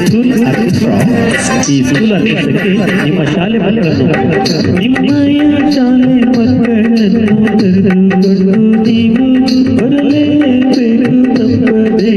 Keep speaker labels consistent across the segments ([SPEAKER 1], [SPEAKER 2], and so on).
[SPEAKER 1] School orchestra ಈ school ಆರ್ಕೆಸ್ಟ್ರಾಕ್ಕೆ ನಿಮ್ಮ ಶಾಲೆ ಮಕ್ಕಳನ್ನು ನಿಮ್ಮಯ ಶಾಲೆ ಮಕ್ಕಳನ್ನು ಕರೆದುಕೊಂಡು ನೀವು ಬರಲೇಬೇಕು ತಪ್ಪದೇ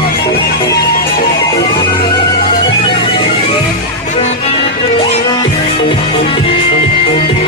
[SPEAKER 1] Thank
[SPEAKER 2] you.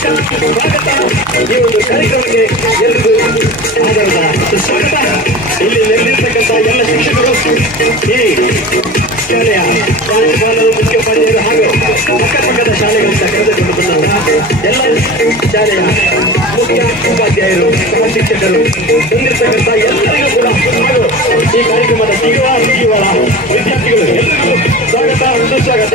[SPEAKER 1] ಸ್ವಾಗತ ಈ ಒಂದು ಕಾರ್ಯಕ್ರಮಕ್ಕೆ ಎಲ್ರಿಗೂ ಸ್ವಾಗತ ಇಲ್ಲಿ ನೆರೆದಿರ್ತಕ್ಕಂಥ ಎಲ್ಲ ಶಿಕ್ಷಕರು ಈ ಶಾಲೆಯ ಪ್ರಾಂಶುಪಾಲರು ಮುಖ್ಯೋಪಾಧ್ಯಾಯರು ಹಾಗೂ ಅಕ್ಕಪಕ್ಕದ ಶಾಲೆಗಳಿಂದ ಕರೆದುಕೊಂಡು ಎಲ್ಲ ಶಾಲೆಯ ಮುಖ್ಯ ಉಪಾಧ್ಯಾಯರು ಸಹ ಶಿಕ್ಷಕರು ಬಂದಿರ್ತಕ್ಕಂಥ ಎಲ್ಲರಿಗೂ ಕೂಡ, ಹಾಗೂ ಈ ಕಾರ್ಯಕ್ರಮದ ಜೀವ ಜೀವನ ವಿದ್ಯಾರ್ಥಿಗಳು ಎಲ್ಲರಿಗೂ ಸ್ವಾಗತ. ಸುಸ್ವಾಗತ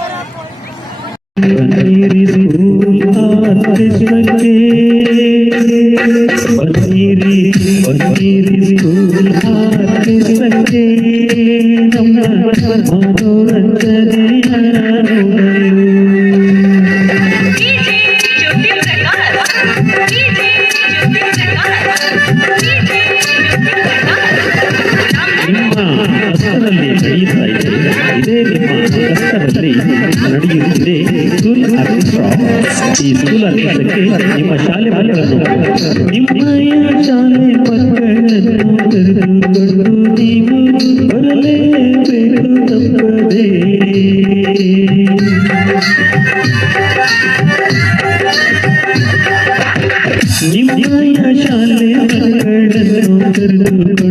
[SPEAKER 1] पनीरी फूल आतिश के पनीरी पनीरी फूल आतिश के नमन मनोरंजन ಈ
[SPEAKER 2] ಸ್ಕೂಲ್ ಆರ್ಕೆಸ್ಟ್ರಾಕ್ಕೆ ನಿಮ್ಮ ಶಾಲೆ ಮಕ್ಕಳನ್ನು ನಿಮ್ಮಯ ಶಾಲೆ ಮಕ್ಕಳನ್ನು ಬರಲೇಬೇಕು ತಪ್ಪದೇ ಶಾಲೆ ಮಕ್ಕಳನ್ನು